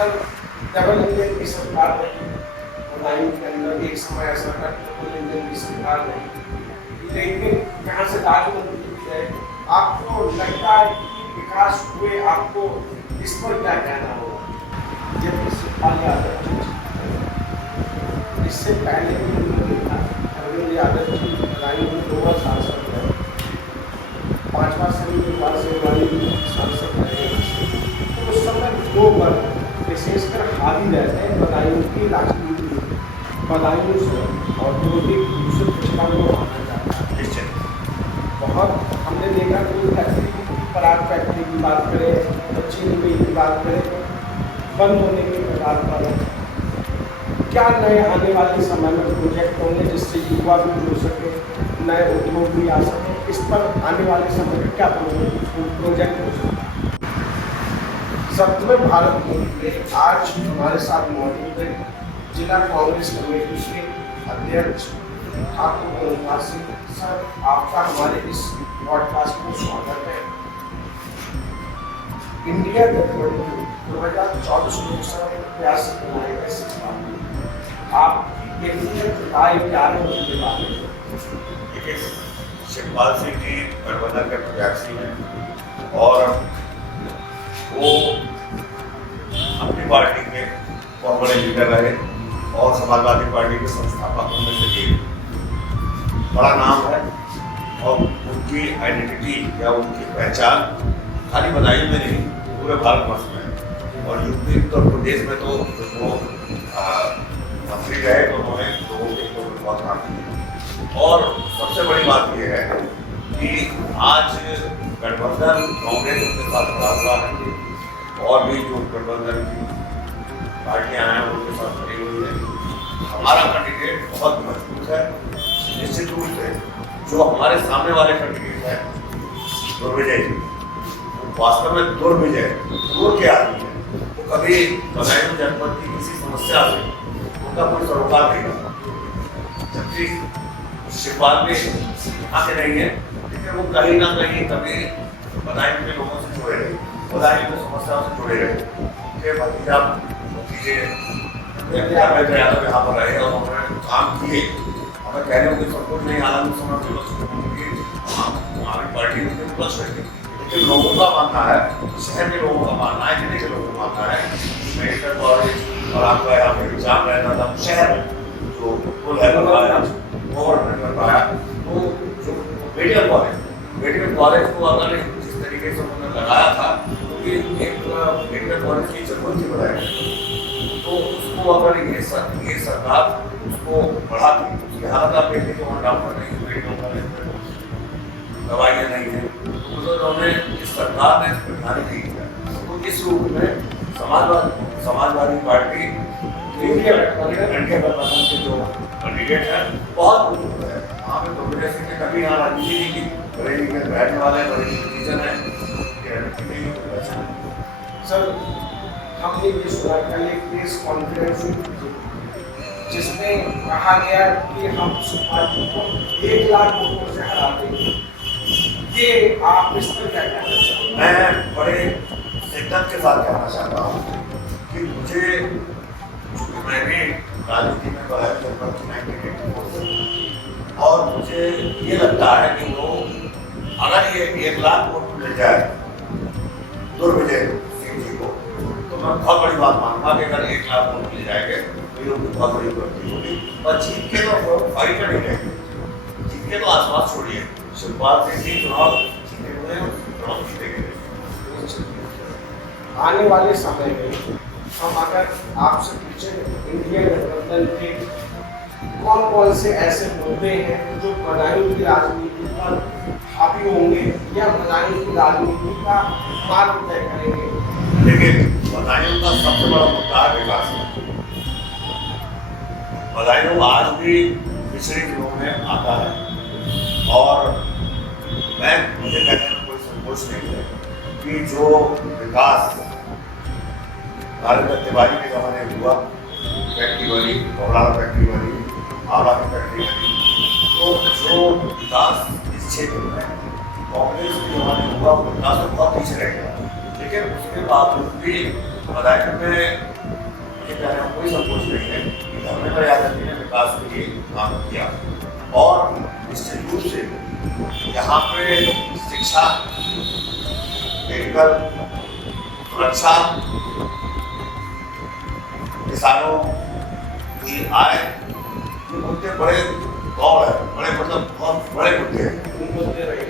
Sir double engine की सरकार रही, बदायूं के अंदर एक समय ऐसा था डबल इंजन की सरकार रही, लेकिन यहाँ से राजनीति की है, आपको लगता है कि विकास हुए, आपको इस पर क्या कहना होगा? जब शिवपाल यादव इससे पहले भी उन्होंने था, अरविंद यादव जी बदायूं में 2 बार सांसद रहे, 5वां सदी के बाद से सांसद रहे, तो उस समय 2 वर्ग विशेषकर हावी रहते हैं बदायूं की राजनीति में, बदायूं से औद्योगिक दूसरे पिछड़ा को माना जाता है। निश्चित बहुत हमने देखा कि फैक्ट्री, पराग फैक्ट्री की बात करें, चीनी मिल की बात करें, बंद होने के कगार पर है। क्या नए आने वाले समय में प्रोजेक्ट होंगे जिससे युवा भी जुड़ सके, नए उद्योग भी आ सके, इस पर आने वाले समय में क्या प्रोजेक्ट हो सकता है? सत्य भारत में आज हमारे साथ मौजूद है जिला कांग्रेस कमेटी के अध्यक्ष ठाकुर ओंकार सिंह। सर, आपका हमारे इस पॉडकास्ट में स्वागत है। इंडिया गठबंधन 2024 लोकसभा में प्रयास बनाए गए सिद्धांत, आपकी व्यक्तिगत राय क्या है उसके बारे में? देखिए, शिवपाल सिंह जी गठबंधन के प्रत्याशी हैं और वो अपनी पार्टी के बहुत बड़े लीडर रहे और समाजवादी पार्टी के संस्थापकों में से एक बड़ा नाम है और उनकी आइडेंटिटी या उनकी पहचान खाली बदायूं में नहीं पूरे भारतवर्ष में है। और यूपी उत्तर प्रदेश में तो वो मंत्री रहे तो उन्होंने लोगों के लिए बहुत काम किया। और सबसे बड़ी बात यह है कि आज गठबंधन कांग्रेस के साथ खड़ा हुआ है और भी जो गठबंधन की पार्टियां हैं उनके साथ खड़ी हुई है। हमारा कैंडिडेट बहुत मजबूत है, निश्चित रूप से जो हमारे सामने वाले कैंडिडेट हैं दुर्विजय जी, वास्तव में दुर्विजय दूर के आदमी है। वो कभी बदायूं जनपद की किसी समस्या से उनका कोई सरोकार नहीं था, जबकि शिवपाल भी यहाँ से नहीं है, लेकिन वो कहीं ना कहीं कभी बदायूं के लोगों से जुड़े रहे, बदायूं की समस्याओं से जुड़े रहे। उनके भतीजा यादव यहाँ पर रहे और उन्होंने काम किए। हमें कहने को सब कुछ नहीं, हालांकि समय हमारी पार्टी में प्लस रही, लेकिन लोगों का मानना है, शहर के लोगों का मानना है, जिले के लोगों का मानना है मेडिकल कॉलेज और आपका यहाँ पे एग्जाम रहना था शहर में जो वो लेवल आया गवर्नमेंट कर पाया। तो जो मेडिकल कॉलेज को अगर जिस तरीके से उन्होंने लगाया था क्योंकि एक मेडिकल कॉलेज की जरूरत थी बनाई, तो उसको अगर ये सरकार उसको बढ़ाती, यहाँ का बेटे को डॉक्टर नहीं, मेडिकल कॉलेज में दवाइयाँ नहीं है, तो उन्होंने इस सरकार ने इस पर ध्यान नहीं दिया। तो इस रूप में समाजवादी पार्टी इंडिया गठबंधन के जो कैंडिडेट है बहुत मजबूत है। वहाँ पे कांग्रेस ने कभी यहाँ राजनीति नहीं की, बरेली में बैठने वाले बरेली रीजन है। सर, हमने ये सुना कल एक प्रेस कॉन्फ्रेंस जिसमें कहा गया कि हम शिवपाल जी को 1 लाख वोटों से हरा देंगे, ये आप इस पर क्या कहना चाहते हैं? मैं बड़े शिद्दत के साथ कहना चाहता हूँ कि मुझे, मैं भी राजनीति में बड़ा और मुझे ये लगता है कि वो अगर ये 1 लाख वोट मिल जाए दुर्विजय सिंह जी को, तो मैं बहुत बड़ी बात मानूंगा कि अगर 1 लाख वोट मिल जाएंगे तो ये उनकी बहुत बड़ी उपलब्धि होगी। और जीत के तो फाइट नहीं रहेंगे, जीत के तो आसपास छोड़िए, शिवपाल सिंह जी चुनाव जीते हुए चुनाव जीतेंगे। आने वाले समय में हम अगर आपसे पूछे इंडिया गठबंधन के कौन कौन से ऐसे मुद्दे हैं जो बदायूं की राजनीति पर हावी होंगे या बदायूं की राजनीति का मार्ग तय करेंगे? देखिए, बदायूं का सबसे बड़ा मुद्दा है विकास। बदायूं आज भी पिछड़े जिलों में आता है और मुझे कहने में कोई संकोच नहीं है कि जो विकास भारत तिवारी के ज़माने में हुआ, फैक्ट्री बनी, कपड़ा फैक्ट्री बनी, आला की फैक्ट्री बनी, तो जो विकास इस क्षेत्र में कांग्रेस के ज़माने में हुआ वो विकास में बहुत पीछे रह गया। लेकिन उसके बावजूद भी बदायूं में मुझे कहने में कोई संकोच नहीं है कि धर्मेंद्र यादव जी ने विकास के लिए काम किया और निश्चित रूप से यहाँ पे शिक्षा, मेडिकल, सुरक्षा, किसानों की आय, ये मुद्दे बड़े गौर है, बड़े मतलब बहुत बड़े मुद्दे हैं।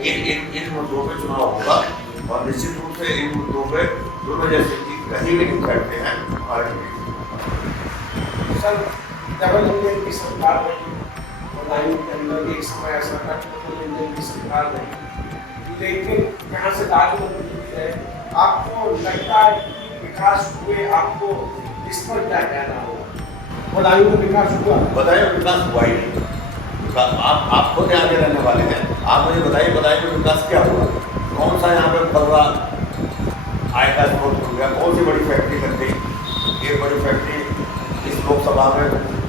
इन मुद्दों पे चुनाव होगा और निश्चित रूप से इन मुद्दों पे दोनों जैसे की कहीं नहीं करते हैं हमारे सर। डबल इंजन की सरकार रही बदायूं के अंदर, एक समय ऐसा था कि डबल इंजन की सरकार रही, लेकिन यहाँ से दादी है, आपको लगता है कि विकास हुए? आपको इस पर क्या कहना होगा? बदायूं में विकास हुआ? बदायूं में विकास हुआ ही नहीं। आप खुद आगे रहने वाले हैं, आप मुझे बताइए बदायूं में विकास क्या हुआ? कौन सा यहाँ पे बड़ा आय का स्रोत हो गया? कौन सी बड़ी फैक्ट्री लग गई? एक बड़ी फैक्ट्री इस लोकसभा में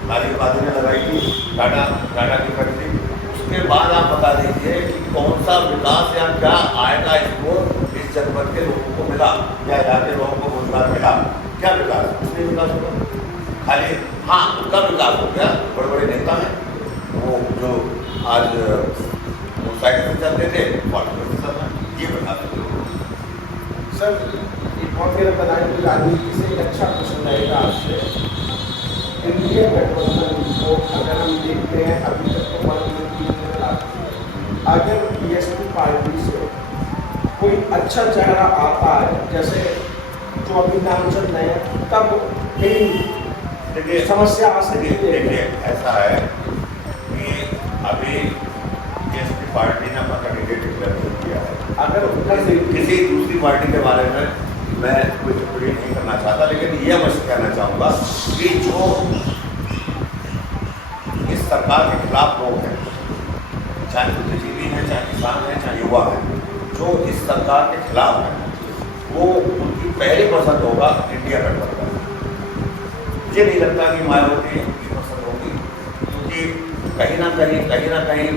गाजीबाजी ने लगाई थी, टाटा की फैक्ट्री। उसके बाद आप बता दीजिए कि कौन सा विकास या क्या आय का स्रोत इस जनपद के लोगों को मिला या यहाँ के लोगों को रोजगार मिला? क्या विकास? कुछ नहीं विकास हुआ। खाली हाँ उनका विकास हो गया, बड़े बड़े नेता हैं वो जो आज मोटरसाइकिल से चलते थे ये बता दो। सर एक और मेरा बदायूं की राजनीति से एक अच्छा क्वेश्चन रहेगा आपसे। इंडिया गठबंधन को अगर हम देखते हैं अभी तक तो अगर बीएसपी पार्टी से कोई अच्छा चेहरा आता है, जैसे जो अभी नाम चल रहे हैं, तब कई समस्या आ सकती है। देखिए ऐसा है कि अभी बीएसपी पार्टी ने अपना कैंडिडेट डिक्लेयर किया है। अगर किसी दूसरी पार्टी के बारे में मैं कोई टिप्पणी नहीं करना चाहता, लेकिन यह मैं कहना चाहूँगा कि जो इस सरकार के खिलाफ लोग हैं, चाहे बुद्धिजीवी हैं, चाहे किसान हैं, चाहे युवा हैं, जो इस सरकार के खिलाफ हैं, वो उनकी पहली पसंद होगा इंडिया गठबंधन। मुझे नहीं लगता कि मायावती उनकी पसंद होगी, क्योंकि कहीं ना कहीं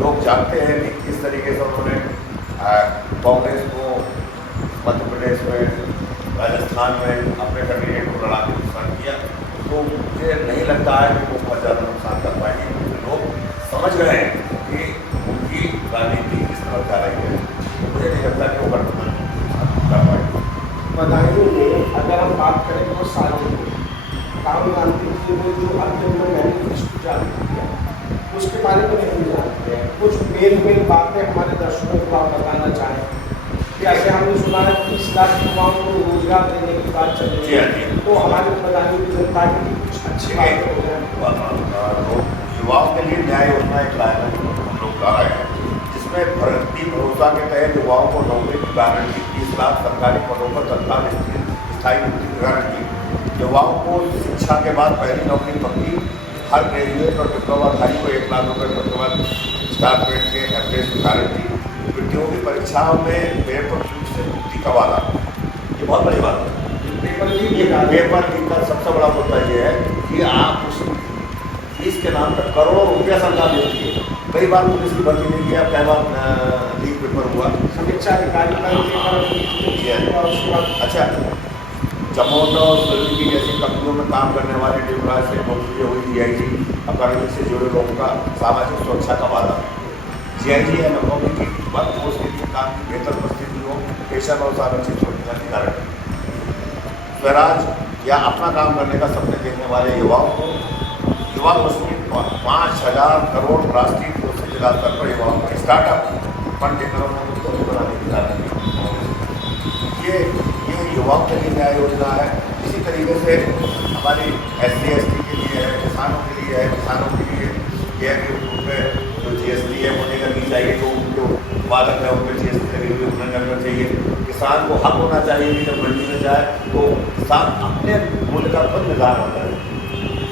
लोग जानते हैं कि किस तरीके से उन्होंने कांग्रेस को मध्य प्रदेश में, राजस्थान में अपने कैंडिडेट को लड़ा के नुकसान किया। तो मुझे नहीं लगता है कि वो बहुत ज़्यादा नुकसान कर पाएंगे, क्योंकि लोग समझ गए हैं कि उनकी राजनीति किस तरह जा रही है। तो मुझे नहीं लगता कि वो गठबंधन कर पाएंगे। बदायूं में अगर हम बात करें तो साल राहुल गांधी जी ने जो अत्यंत मैनिफेस्टो जारी किया उसके बारे में हम जानते हैं। कुछ मेन बातें हमारे दर्शकों को आप बताना चाहें? जैसे हमने सुना है 30 लाख युवाओं को रोजगार देने की बात चल रही है, तो हमारे बदायूं की जनता की कुछ अच्छी बातें हो जाए। युवाओं के लिए न्याय योजना एक लाया हम लोग ला रहे हैं, जिसमें भर्ती भरोसा के तहत युवाओं को नौकरी की गारंटी, 30 लाख सरकारी पदों पर तत्काल स्थायी नियुक्ति की गारंटी, युवाओं को शिक्षा के बाद पहली नौकरी पक्की, हर ग्रेजुएट और डिप्लोमाधारी को 1 लाख रुपये प्रतिवर्ष स्टाइपेंड के एवरेज की गारंटी, प्रतियोगी परीक्षाओं में पेपर लीक से मुक्ति का वादा। ये बहुत बड़ी बात है। पेपर लीक का सबसे बड़ा मुद्दा ये है कि आप उस फीस के नाम पर करोड़ों रुपया सरकार देती है। कई बार पुलिस की भर्ती नहीं किया, कई बार लीक पेपर हुआ, समीक्षा अधिकारी अच्छा जमोट और स्विगी जैसी कंपनियों में काम करने वाले डिप्लॉय से नौकरी हुई DIG अकादमी से जुड़े लोगों का सामाजिक सुरक्षा का वादा। GIG या नौकरी की वर्क फोर्स के लिए काम की बेहतर परिस्थिति हो, पेशा और सामाजिक सुरक्षा की गारंटी। स्वराज या अपना काम करने का सपने देखने वाले युवाओं को युवा मुस्लिम 5,000 करोड़ राष्ट्रीय कोष से जिला स्तर पर युवाओं को स्टार्टअप फंड देकर बनाने की गारंटी। ये युवाओं के लिए न्याय योजना है। इसी तरीके से हमारी SC/ST के लिए है, किसानों के लिए है। किसानों के लिए यह है कि उनमें जो GST है वो नहीं करनी चाहिए, तो जो उत्पादक है उनमें GST लगी हुई उन्हें करना चाहिए। किसान को हक होना चाहिए कि जब मंडी में जाए तो किसान अपने मूल्य का खुद निर्धारण होता है।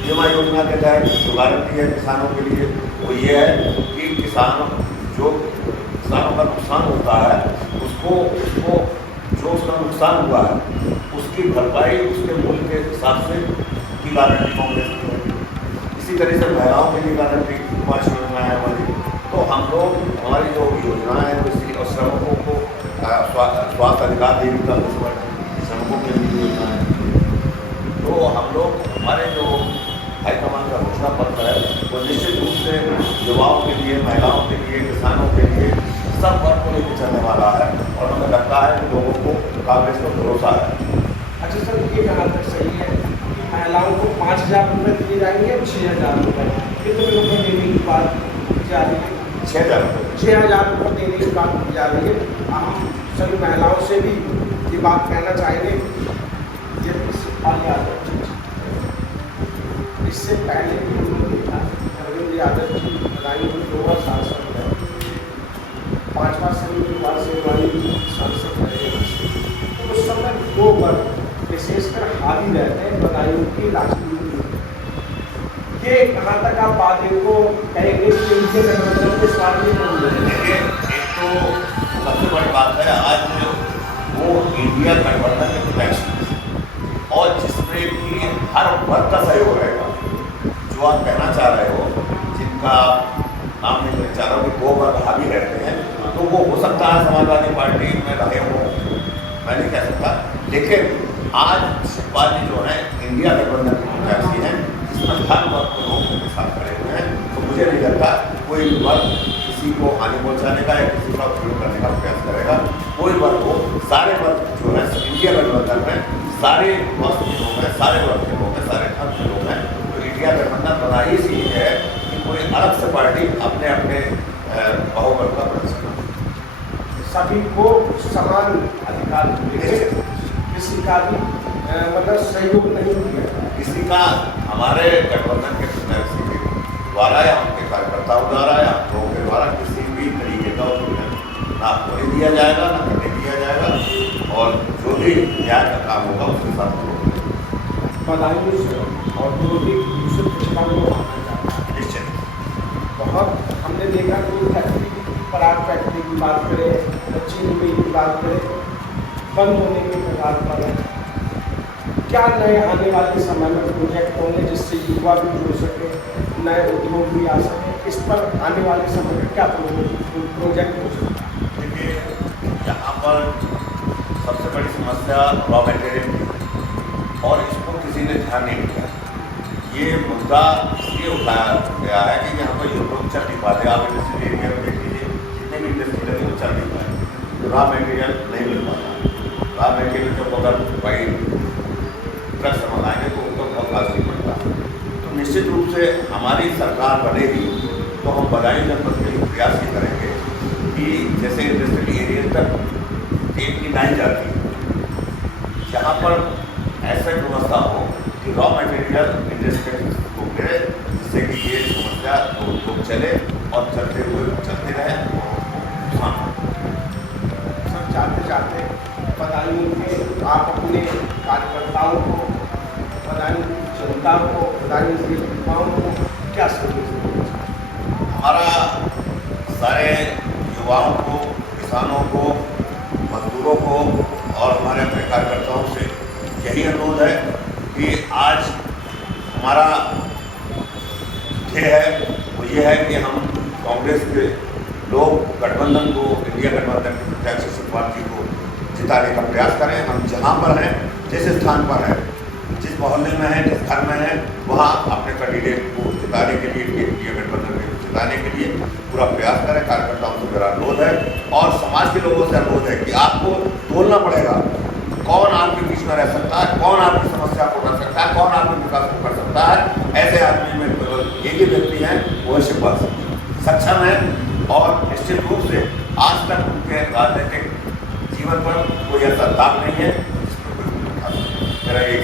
बीमा योजना के तहत जो गारंटी है किसानों के लिए वो ये है कि किसानों का नुकसान होता है उसको जो उसका नुकसान हुआ है उसकी भरपाई उसके मूल्य के हिसाब से की गारंटी कांग्रेस की है। इसी तरह से महिलाओं के लिए गारंटी 5 योजनाएं हैं हमारी। तो हम लोग हमारी जो योजनाएं हैं वो इसी और श्रमिकों को स्वास्थ्य अधिकार देगी का श्रमिकों के लिए योजना है। तो हम लोग हमारे जो हाईकमान का घोषणा पत्र है वो निश्चित रूप से युवाओं के लिए, महिलाओं के लिए, किसानों के लिए, सब वर्ग को लेकर चलने वाला है और हमें लगता है कि लोगों को कांग्रेस पर भरोसा है। अच्छा सर, ये कहाँ तक सही है कि महिलाओं को 5,000 रुपये दिए जाएंगे और 6,000 रुपये? कितने रुपये देने की बात जा रही है? 6,000 रुपये। 6,000 रुपये देने की बात की जा रही है। हम सभी महिलाओं से भी ये बात कहना चाहेंगे, ये शिवपाल यादव इससे पहले भी उन्होंने देखा अरविंद यादव जी बदायूं में 2 बार सांसद रहे, 5वां श्रेणी के बाद से सांसद रहे। तो उस समय 2 वर्ग विशेषकर हावी रहते हैं बदायूं की राजनीति में। ये कहाँ तक आप बात इनको कहेंगे कि उनके गठबंधन के स्वामी देखिए, एक तो सबसे बड़ी बात है आज वो इंडिया गठबंधन के प्रत्याशी और जिसमें कि हर वर्ग का सहयोग रहेगा। जो आप कहना चाह रहे हो, जिनका नाम नहीं लेना चाह रहा हूँ कि 2 वर्ग हावी रहते हैं, तो वो हो सकता है समाजवादी पार्टी में रहे हो, मैं नहीं कह सकता। लेकिन आज शिवपाल जी जो है इंडिया गठबंधन के प्रत्याशी हैं, जिसमें हर वर्ग के लोग उनके साथ खड़े हुए हैं। तो मुझे नहीं लगता कोई वर्ग किसी को हानि पहुँचाने का या किसी का उपयोग करने का प्रयास करेगा। कोई वर्ग हो, सारे वर्ग जो है इंडिया गठबंधन में सारे वस्त के लोग हैं, सारे वर्ग के लोग हैं, सारे धर्म के लोग हैं। तो इंडिया गठबंधन बना ही इसलिए है कि कोई अलग से पार्टी अपने अपने बहुबल का प्रदर्शन, सभी को समान अधिकार मिले, किसी का भी मतलब सहयोग नहीं दिया, किसी का हमारे गठबंधन के प्रत्याशी के द्वारा या उनके कार्यकर्ताओं द्वारा या लोगों के द्वारा किसी भी तरीके का उत्पीड़न ना होने दिया जाएगा, ना करने दिया जाएगा। और जो भी न्याय का काम होगा उसके साथ बदायूं से औद्योगिक दूसरे पिछड़ा को माना जाता है। निश्चित बहुत हमने देखा कि फैक्ट्री, पराग फैक्ट्री की बात करें, चीनी मिल की बात करें, बंद होने के कगार पर है। क्या नए आने वाले समय में प्रोजेक्ट होंगे जिससे युवा भी जुड़ सके, नए उद्योग भी आ सके? इस पर आने वाले समय में क्या प्रोजेक्ट हो सकता है? देखिए, यहाँ पर सबसे बड़ी समस्या रॉ मटेरियल की, और इसको किसी ने ध्यान नहीं दिया। ये मुद्दा इसलिए उठाया गया है कि यहाँ पर यूरोप चल नहीं पाते। आप इंडस्ट्रियल एरिया में देख लीजिए, जितने भी इंडस्ट्री लगे वो चल नहीं पाए, रॉ मटेरियल नहीं मिल पाता। रॉ मटेरियल जब अगर भाई ट्रक से मंगाएंगे तो उनको बहुत कॉस्टली पड़ता है। तो निश्चित रूप से हमारी सरकार बनेगी तो हम बदायूं जनपद के लिए प्रयास ये करेंगे कि जैसे इंडस्ट्रियल एरिया तक तेल की लाइन जाती है, जहाँ पर ऐसा व्यवस्था हो कि रॉ मटेरियल इंडस्ट्रियल को गिरे, जिससे कि ये समस्या तो चले और चलते रहे। सर, जाते जाते बदायूं के आप अपने कार्यकर्ताओं को, बदायूं की जनता को, बदायूं के युवाओं को क्या संदेश देना चाहते? हमारा सारे युवाओं को, किसानों को, मजदूरों को और हमारे अपने कार्यकर्ताओं से यही अनुरोध है कि आज हमारा ध्येय है वो ये है कि हम कांग्रेस के लोग गठबंधन को, इंडिया गठबंधन के प्रत्याशी शिवपाल जी को जिताने का प्रयास करें। हम जहाँ पर हैं, जिस स्थान पर हैं, जिस मोहल्ले में हैं, जिस घर में हैं, वहाँ अपने कैंडिडेट को जिताने के लिए, इंडिया गठबंधन को जिताने के लिए पूरा प्रयास करें। कार्यकर्ताओं से मेरा अनुरोध है और समाज के लोगों से अनुरोध है कि आपको तोलना पड़ेगा कौन आपके बीच में रह सकता है, कौन आपकी समस्या को कर सकता है, कौन आपके विकास को कर सकता है। ऐसे आदमी में केवल एक ही व्यक्ति है, वो है शिवपाल सिंह। सक्षम है और निश्चित रूप से आज तक उनके राजनीतिक जीवन पर कोई ऐसा दाग नहीं है जिसमें कोई मेरा एक